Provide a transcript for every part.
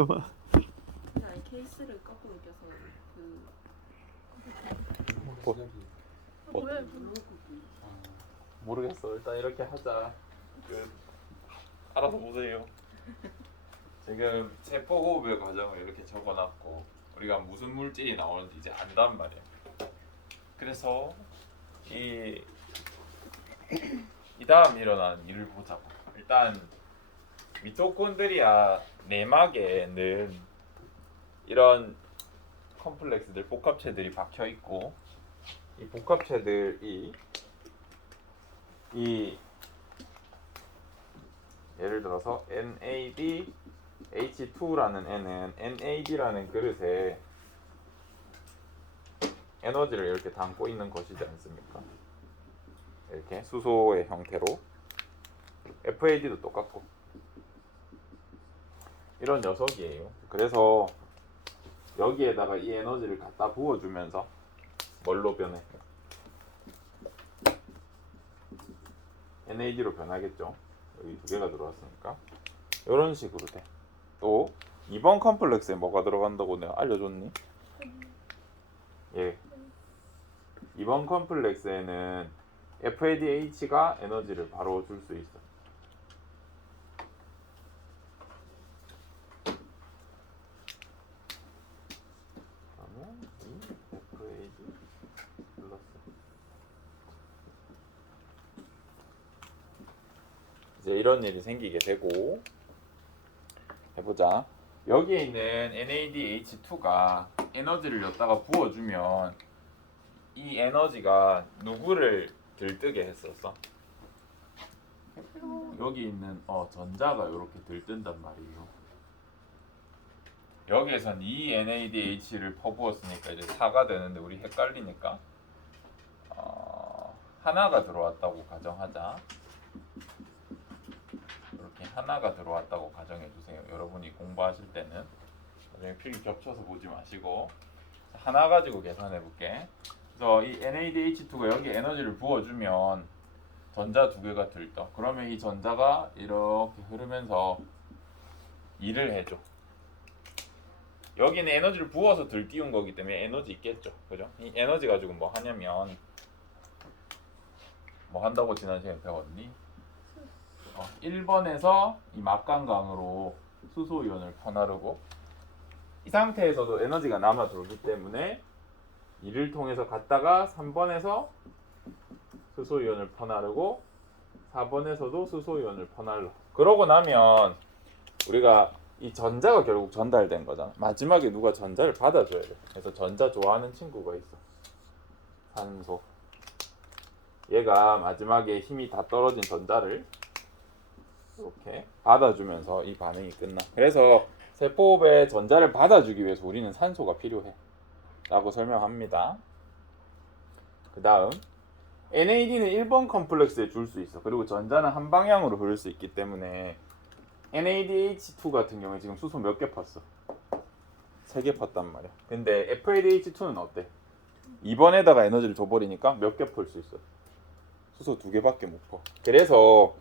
잠깐만. 아니 케이스를 거꾸로 껴서 뭐, 왜? 모르겠어. 일단 이렇게 하자. 알아서 보세요. 지금 세포 호흡의 과정을 이렇게 적어놨고 우리가 무슨 물질이 나오는지 이제 안단 말이야. 그래서 이 다음 일어나는 일을 보자고. 일단 미토콘드리아 내막에는 이런 컴플렉스들, 복합체들이 박혀 있고 이 복합체들이 이 예를 들어서 NADH2라는 N은 NAD라는 그릇에 에너지를 이렇게 담고 있는 것이지 않습니까? 이렇게 수소의 형태로. FAD도 똑같고 이런 녀석이에요. 그래서 여기에다가 이 에너지를 갖다 부어주면서 뭘로 변해? NAD로 변하겠죠. 여기 두 개가 들어왔으니까 이런 식으로 돼. 또 2번 컴플렉스에 뭐가 들어간다고 내가 알려줬니? 예. 2번 컴플렉스에는 FADH가 에너지를 바로 줄 수 있어. 그러면 이 FAD 플러스 이제 이런 일이 생기게 되고 해보자. 여기에 있는 NADH2가 에너지를 여기다가 부어주면 이 에너지가 누구를 들뜨게 했었어? 여기 있는 전자가 이렇게 들뜬단 말이에요. 여기에선 이 NADH를 퍼부었으니까 이제 4가 되는데 우리 헷갈리니까 하나가 들어왔다고 가정하자. 이렇게 하나가 들어왔다고 가정해 주세요. 여러분이 공부하실 때는 나중에 필기 겹쳐서 보지 마시고 하나 가지고 계산해 볼게. 그래서 이 NADH2가 여기 에너지를 부어주면 전자 두 개가 들떠. 그러면 이 전자가 이렇게 흐르면서 일을 해줘. 여기는 에너지를 부어서 들띄운 거기 때문에 에너지 있겠죠. 그죠? 이 에너지 가지고 뭐 하냐면 뭐 한다고 지난 시간에 배웠니? 1번에서 이 막강강으로 수소이온을 퍼나르고 이 상태에서도 에너지가 남아 돌기 때문에 이를 통해서 갔다가 3번에서 수소이온을 퍼나르고 4번에서도 수소이온을 퍼날러. 그러고 나면 우리가 이 전자가 결국 전달된 거잖아. 마지막에 누가 전자를 받아줘야 돼. 그래서 전자 좋아하는 친구가 있어. 산소. 얘가 마지막에 힘이 다 떨어진 전자를 이렇게 받아주면서 이 반응이 끝나. 그래서 세포호흡에 전자를 받아주기 위해서 우리는 산소가 필요해 라고 설명합니다. 그 다음 NAD는 1번 컴플렉스에 줄 수 있어. 그리고 전자는 한 방향으로 흐를 수 있기 때문에 NADH2 같은 경우에 지금 수소 몇 개 팠어? 3개 팠단 말이야. 근데 FADH2는 어때? 2번에다가 에너지를 줘버리니까 몇 개 풀 수 있어? 수소 2개밖에 못 퍼. 그래서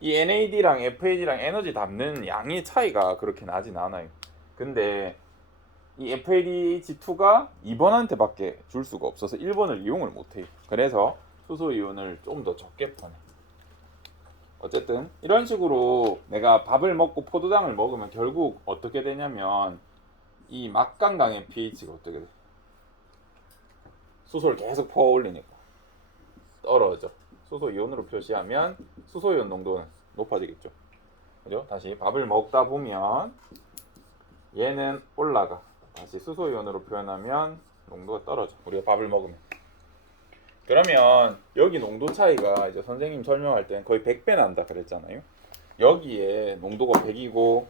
이 NAD랑 FAD랑 에너지 담는 양의 차이가 그렇게 나진 않아요. 근데 이 FADH2가 2번한테밖에 줄 수가 없어서 1번을 이용을 못해요. 그래서 수소이온을 좀 더 적게 퍼내. 어쨌든 이런 식으로 내가 밥을 먹고 포도당을 먹으면 결국 어떻게 되냐면 이 막강강의 pH가 어떻게 돼? 수소를 계속 퍼 올리니까 떨어져. 수소이온으로 표시하면 수소이온 농도는 높아지겠죠. 그죠? 다시 밥을 먹다 보면 얘는 올라가. 다시 수소이온으로 표현하면 농도가 떨어져. 우리가 밥을 먹으면. 그러면 여기 농도 차이가 이제 선생님 설명할 때는 거의 100배 난다 그랬잖아요. 여기에 농도가 100이고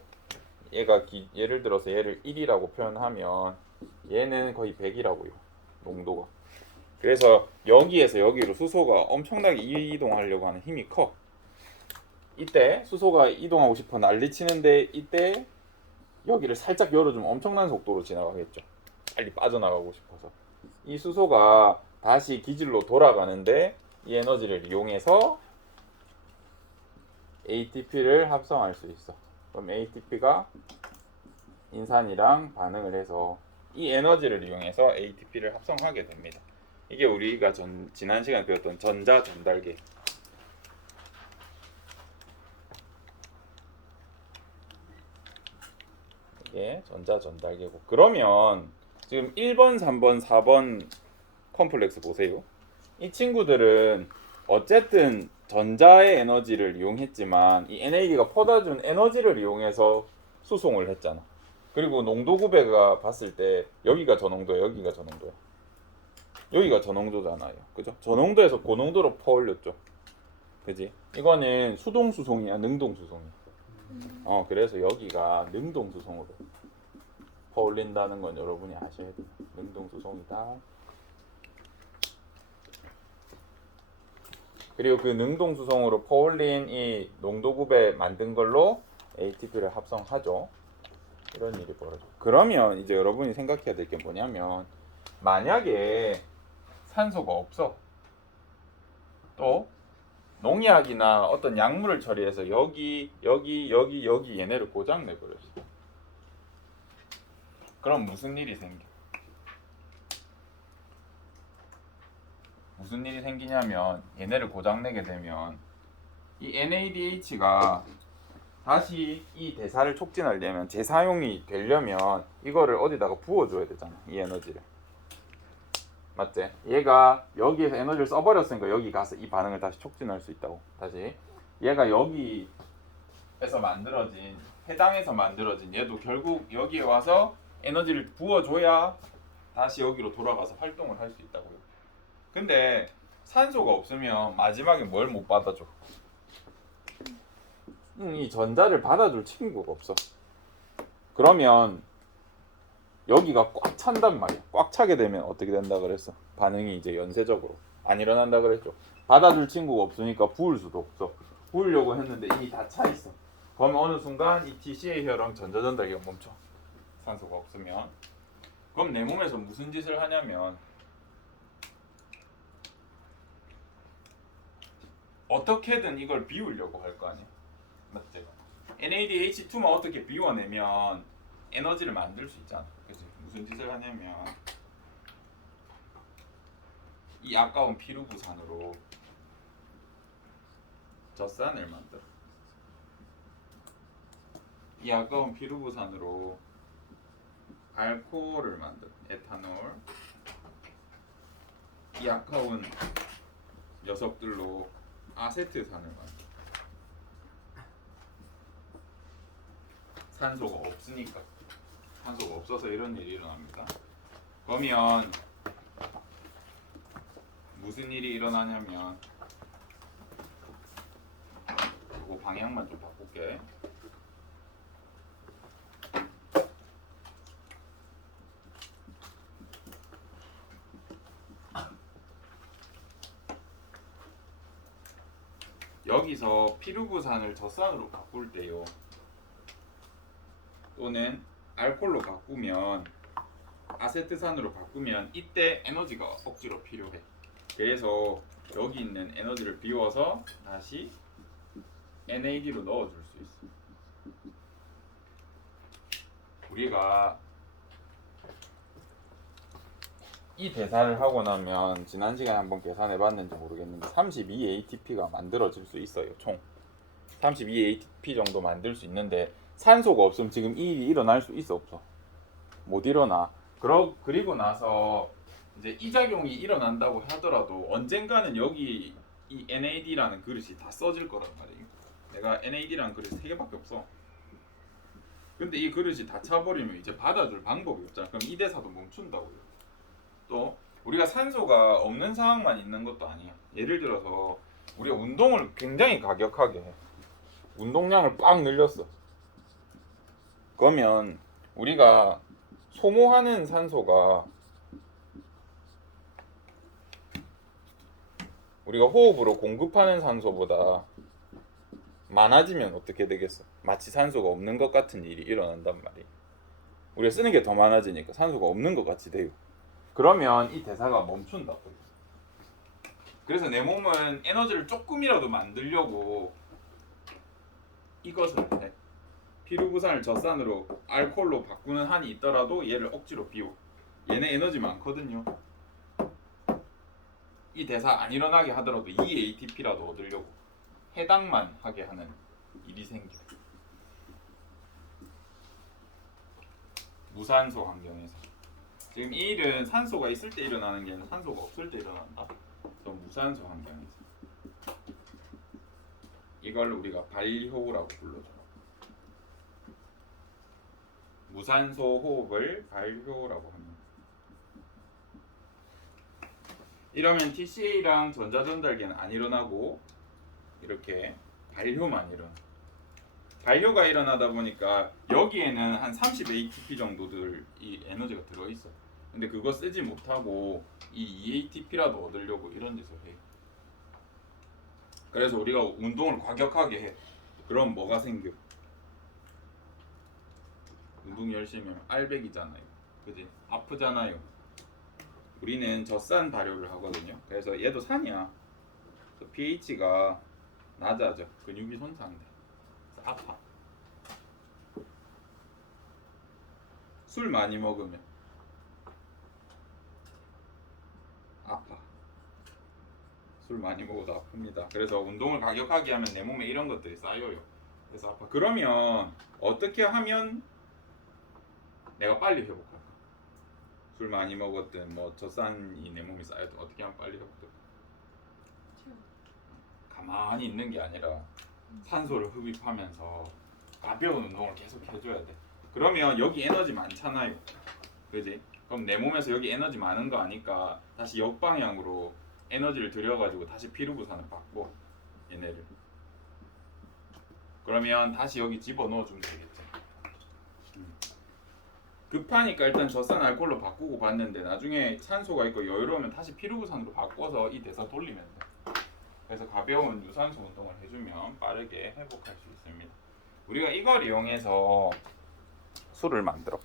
얘가 예를 들어서 얘를 1이라고 표현하면 얘는 거의 100이라고요. 농도가. 그래서 여기에서 여기로 수소가 엄청나게 이동하려고 하는 힘이 커. 이때 수소가 이동하고 싶어 난리치는데 이때 여기를 살짝 열어주면 엄청난 속도로 지나가겠죠. 빨리 빠져나가고 싶어서. 이 수소가 다시 기질로 돌아가는데 이 에너지를 이용해서 ATP를 합성할 수 있어. 그럼 ATP가 인산이랑 반응을 해서 이 에너지를 이용해서 ATP를 합성하게 됩니다. 이게 우리가 지난 시간에 배웠던 전자 전달계. 이게 전자 전달계고. 그러면 지금 1번, 3번, 4번 컴플렉스 보세요. 이 친구들은 어쨌든 전자의 에너지를 이용했지만 이 NAD가 퍼다준 에너지를 이용해서 수송을 했잖아. 그리고 농도 구배가 봤을 때 여기가 저 농도야, 여기가 저 농도야. 여기가 저 농도잖아요. 그죠? 저 농도에서 고농도로 퍼올렸죠. 그지? 이거는 수동 수송이야, 능동 수송이야. 그래서 여기가 능동 수송으로 퍼올린다는 건 여러분이 아셔야 돼요. 능동 수송이다. 그리고 그 능동 수송으로 퍼올린 이 농도 굽에 만든 걸로 ATP를 합성하죠. 이런 일이 벌어져. 그러면 이제 여러분이 생각해야 될 게 뭐냐면 만약에 산소가 없어. 또 농약이나 어떤 약물을 처리해서 여기 얘네를 고장 내버렸어. 그럼 무슨 일이 생겨? 무슨 일이 생기냐면 얘네를 고장내게 되면 이 NADH가 다시 이 대사를 촉진하려면 재사용이 되려면 이거를 어디다가 부어줘야 되잖아. 이 에너지를. 맞지? 얘가 여기에서 에너지를 써버렸으니까 여기 가서 이 반응을 다시 촉진할 수 있다고. 다시 얘가 여기에서 만들어진 해당에서 만들어진 얘도 결국 여기에 와서 에너지를 부어줘야 다시 여기로 돌아가서 활동을 할 수 있다고요. 근데 산소가 없으면 마지막에 뭘 못 받아줘? 이 전자를 받아줄 친구가 없어. 그러면 여기가 꽉 찬단 말이야. 꽉 차게 되면 어떻게 된다 그랬어? 반응이 이제 연쇄적으로 안 일어난다 그랬죠. 받아줄 친구가 없으니까 부을 수도 없어. 부으려고 했는데 이미 다 차 있어. 그러면 어느 순간 이 TCA 혈흔 전자전달기가 멈춰. 산소가 없으면. 그럼 내 몸에서 무슨 짓을 하냐면 어떻게든 이걸 비우려고 할 거 아니야. 맞지? NADH2만 어떻게 비워내면 에너지를 만들 수 있잖아. 그치? 무슨 짓을 하냐면 이 아까운 피루부산으로 젖산을 만들어. 이 아까운 피루부산으로 알코올을 만들어. 에탄올. 이 아까운 녀석들로 아세트산을 만들어. 산소가 없으니까. 산소가 없어서 이런 일이 일어납니다. 그러면 무슨 일이 일어나냐면 이거 방향만 좀 바꿀게. 여기서 피루부산을 젖산으로 바꿀 때요. 또는 알코올로 바꾸면 아세트산으로 바꾸면 이때 에너지가 억지로 필요해. 그래서 여기 있는 에너지를 비워서 다시 NAD로 넣어줄 수 있어. 우리가 이 대사를 하고 나면 지난 시간에 한번 계산해 봤는지 모르겠는데 32 ATP가 만들어질 수 있어요. 총 32 ATP 정도 만들 수 있는데 산소가 없으면 지금 이 일이 일어날 수 있어 없어? 못 일어나. 그리고 나서 이제 이 작용이 일어난다고 하더라도 언젠가는 여기 이 NAD라는 그릇이 다 써질 거란 말이에요. 내가 NAD라는 그릇이 3개밖에 없어. 근데 이 그릇이 다 차버리면 이제 받아줄 방법이 없잖아. 그럼 이 대사도 멈춘다고요. 또 우리가 산소가 없는 상황만 있는 것도 아니야. 예를 들어서 우리가 운동을 굉장히 가격하게 해. 운동량을 빡 늘렸어. 그러면 우리가 소모하는 산소가 우리가 호흡으로 공급하는 산소보다 많아지면 어떻게 되겠어? 마치 산소가 없는 것 같은 일이 일어난단 말이에요. 우리가 쓰는 게 더 많아지니까 산소가 없는 것 같이 돼요. 그러면 이 대사가 멈춘다고요. 그래서 내 몸은 에너지를 조금이라도 만들려고 이것을 해. 피루부산을 젖산으로 알코올로 바꾸는 한이 있더라도 얘를 억지로 비워. 얘네 에너지 많거든요. 이 대사 안 일어나게 하더라도 이 ATP라도 얻으려고 해당만 하게 하는 일이 생겨. 무산소 환경에서. 지금 이 일은 산소가 있을 때 일어나는 게 아니라 산소가 없을 때 일어난다. 그래서 무산소 환경에서. 이걸 우리가 발효라고 불러줘. 무산소 호흡을 발효라고 합니다. 이러면 TCA랑 전자전달계는 안 일어나고 이렇게 발효만 일어나. 발효가 일어나다 보니까 여기에는 한 30 ATP 정도들 이 에너지가 들어있어. 근데 그거 쓰지 못하고 이 EATP라도 얻으려고 이런 짓을 해. 그래서 우리가 운동을 과격하게 해. 그럼 뭐가 생겨? 운동 열심히 하면 알배기잖아요. 그지? 아프잖아요. 우리는 젖산 발효를 하거든요. 그래서 얘도 산이야. 그래서 pH가 낮아져. 근육이 손상돼. 그래서 아파. 술 많이 먹으면 아파. 술 많이 먹어도 아픕니다. 그래서 운동을 과격하게 하면 내 몸에 이런 것들이 쌓여요. 그래서 아파. 그러면 어떻게 하면 내가 빨리 회복할까? 술 많이 먹었든 뭐 젖산이 내 몸에 쌓여도 어떻게 하면 빨리 회복될까? 가만히 있는 게 아니라 산소를 흡입하면서 가벼운 운동을 계속 해줘야 돼. 그러면 여기 에너지 많잖아요. 그지? 그럼 내 몸에서 여기 에너지 많은 거 아니까 다시 역방향으로 에너지를 들여가지고 다시 피루부산을 받고 얘네를. 그러면 다시 여기 집어넣어 주면 되겠지. 급하니까 일단 젖산 알코올로 바꾸고 봤는데 나중에 산소가 있고 여유로우면 다시 피루부산으로 바꿔서 이 대사 돌리면 돼. 그래서 가벼운 유산소 운동을 해주면 빠르게 회복할 수 있습니다. 우리가 이걸 이용해서 술을 만들어.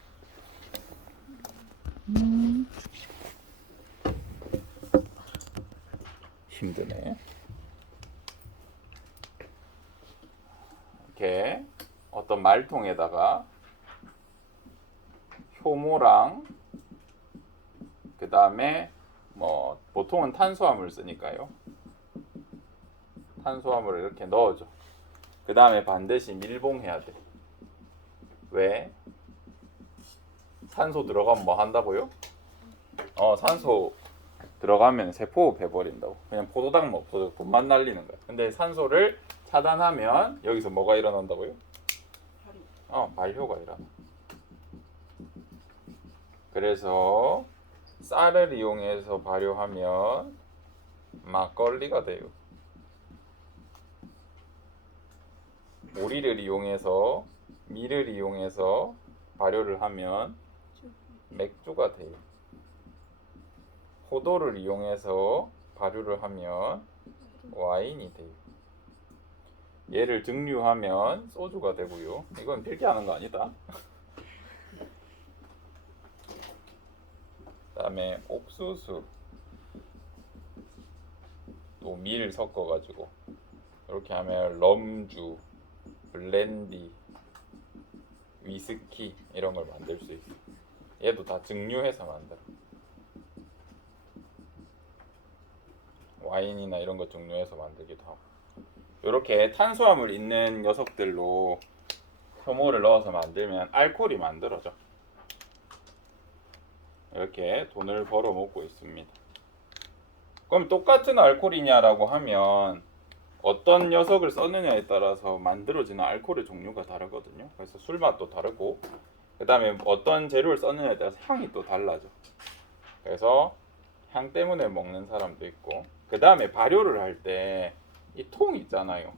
힘드네. 이렇게 어떤 말통에다가 효모랑 그 다음에 뭐 보통은 탄수화물 쓰니까요. 탄수화물을 이렇게 넣어줘. 그 다음에 반드시 밀봉해야 돼. 왜? 산소 들어가면 뭐 한다고요? 산소 들어가면 세포 해버린다고. 그냥 포도당 없어도 돈만 날리는 거야. 근데 산소를 차단하면 여기서 뭐가 일어난다고요? 발효가 일어나. 그래서 쌀을 이용해서 발효하면 막걸리가 돼요. 오리를 이용해서 밀을 이용해서 발효를 하면 맥주가 돼요. 포도를 이용해서 발효를 하면 와인이 돼요. 얘를 증류하면 소주가 되고요. 이건 필기하는 거 아니다. 그다음에 옥수수 또 밀 섞어가지고 이렇게 하면 럼주, 블렌디, 위스키 이런 걸 만들 수 있어. 얘도 다 증류해서 만들어. 와인이나 이런 거 증류해서 만들기도 하고. 이렇게 탄수화물 있는 녀석들로 효모를 넣어서 만들면 알코올이 만들어져. 이렇게 돈을 벌어 먹고 있습니다. 그럼 똑같은 알코올이냐라고 하면 어떤 녀석을 썼느냐에 따라서 만들어지는 알코올의 종류가 다르거든요. 그래서 술 맛도 다르고 그 다음에 어떤 재료를 썼느냐에 따라서 향이 또 달라져. 그래서 향 때문에 먹는 사람도 있고 그 다음에 발효를 할 때 이 통 있잖아요.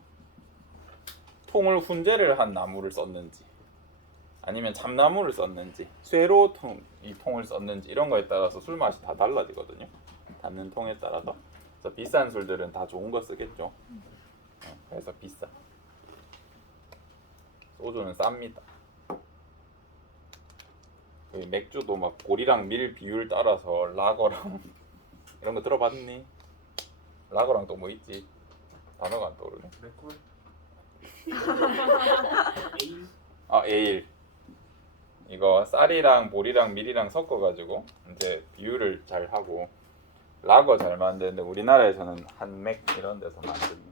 통을 훈제를 한 나무를 썼는지 아니면 참나무를 썼는지 쇠로 이 통을 썼는지 이런 거에 따라서 술 맛이 다 달라지거든요. 담는 통에 따라서. 그래서 비싼 술들은 다 좋은 거 쓰겠죠. 그래서 비싸. 소주는 쌉니다. 맥주도 막 고리랑 밀 비율 따라서 라거랑 이런 거 들어봤니? 라거랑 또 뭐 있지? 단어가 안 떠오르네. 맥콜? A1 이거 쌀이랑 보리랑 밀이랑 섞어가지고 이제 비율을 잘 하고 라거 잘 만드는데 우리나라에서는 한맥 이런 데서 만듭니다.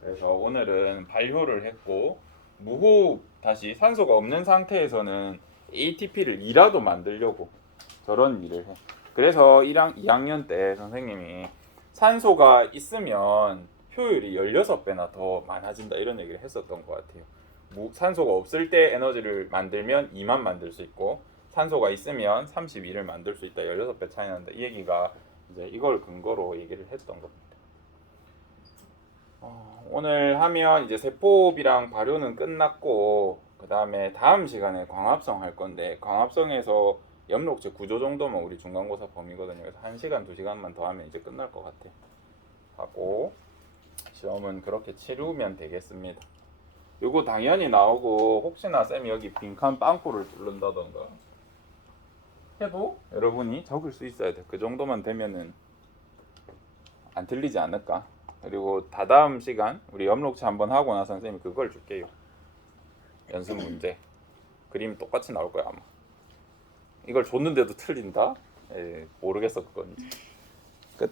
그래서 오늘은 발효를 했고 무호흡 다시 산소가 없는 상태에서는 ATP를 2라도 만들려고 저런 일을 해. 그래서 2학년 때 선생님이 산소가 있으면 효율이 16배나 더 많아진다 이런 얘기를 했었던 것 같아요. 산소가 없을 때 에너지를 만들면 2만 만들 수 있고 산소가 있으면 32를 만들 수 있다. 16배 차이 난다. 이 얘기가 이제 이걸 근거로 얘기를 했던 겁니다. 오늘 하면 이제 세포비랑 발효는 끝났고 그 다음에 다음 시간에 광합성 할 건데 광합성에서 엽록체 구조 정도면 우리 중간고사 범위거든요. 그래서 1시간 2시간만 더 하면 이제 끝날 것 같아요. 하고 시험은 그렇게 치르면 되겠습니다. 요거 당연히 나오고 혹시나 쌤이 여기 빈칸 빵꾸를 뚫는다던가 해도 여러분이 적을 수 있어야 돼. 그 정도만 되면은 안 틀리지 않을까. 그리고 다다음 시간 우리 엽록체 한번 하고 나서 선생님이 그걸 줄게요. 연습 문제 그림 똑같이 나올 거야 아마. 이걸 줬는데도 틀린다? 모르겠어 그건. 끝.